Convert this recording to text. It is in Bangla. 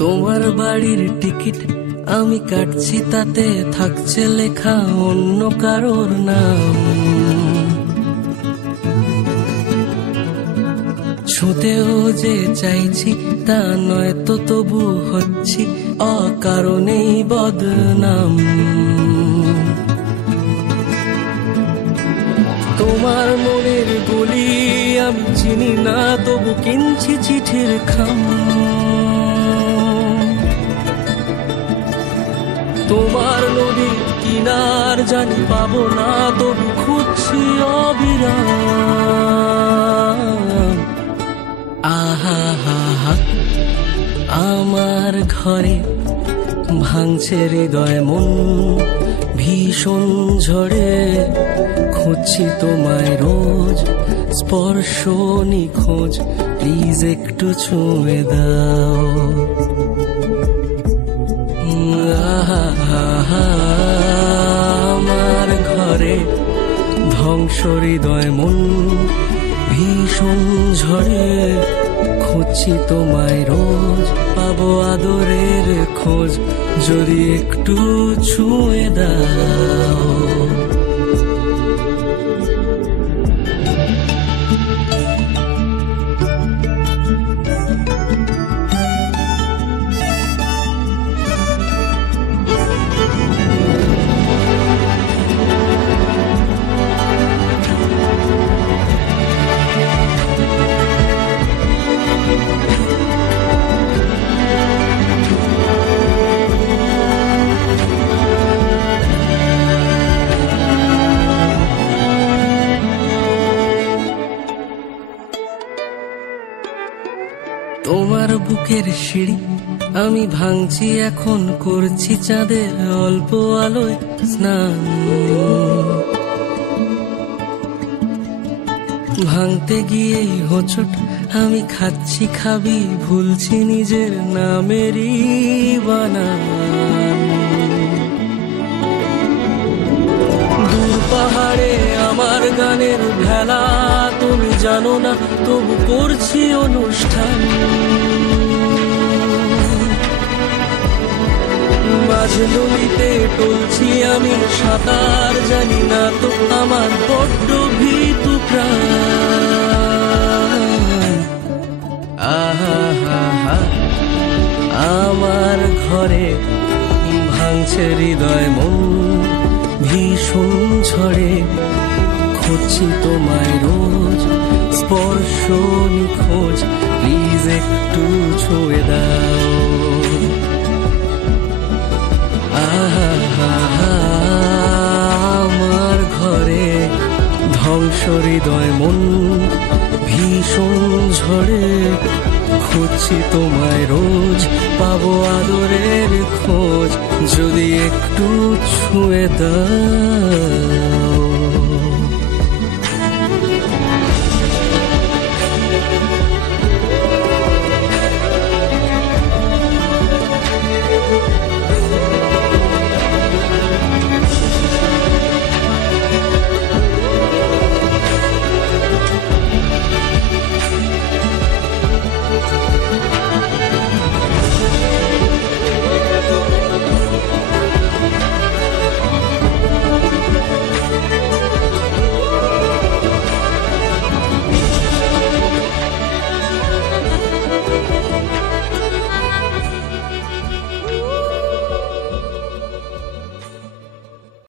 তোমার বাড়ির টিকিট আমি কাটছি, তাতে থাকছে লেখা অন্য কারোর নাম। ছুঁতেও যে চাইছি তা নয় তো, তবু হচ্ছি অকারণেই বদনাম। তোমার মনের গলি আমি চিনি না, তবু কিনছি চিঠির খাম। তোমার নদীর কিনার জানি পাবো না, তবু খুঁজছি অবিরাম। আহা হা হা, আমার ঘরে ভাঙছে হৃদয় মন ভীষণ ঝড়ে। খুঁজছি তোমায় রোজ, স্পর্শ নিখোঁজ, প্লিজ একটু ছুঁয়ে দাও। আমার ঘরে ধ্বংস হৃদয় মন ভীষণ ঝড়ে। খুঁজছি তোমায় রোজ, পাবো আদরের খোঁজ, যদি একটু ছুঁয়ে দাও। তোমার বুকের সিঁড়ি আমি ভাঙছি এখন, করছি চাঁদের অল্প আলোয় স্নান। ভাঙতে গিয়েই হোঁচট আমি খাচ্ছি, খাবি ভুলছি নিজের নামেরই বানান। দূর পাহাড়ে আমার গানের ভেলা, তুমি জানো না তবু করছি অনুষ্ঠান। মাঝ নদীতে টলছি আমি, সাঁতার জানি না তো, আমার বড্ড ভীতু প্রাণ। আহা হা হা, আমার ঘরে ভাঙছে হৃদয় মন ভীষণ ঝড়ে। খুঁজছি তোমায় রোজ, স্পর্শ নিখোঁজ, প্লিজ একটু ছুঁয়ে দাও। আহা হা হা, আমার ঘরে ধ্বংস হৃদয় মন ভীষণ ঝড়ে। খুঁজছি তোমায় রোজ, পাবো আদরের খোঁজ, যদি একটু ছুঁয়ে দাও।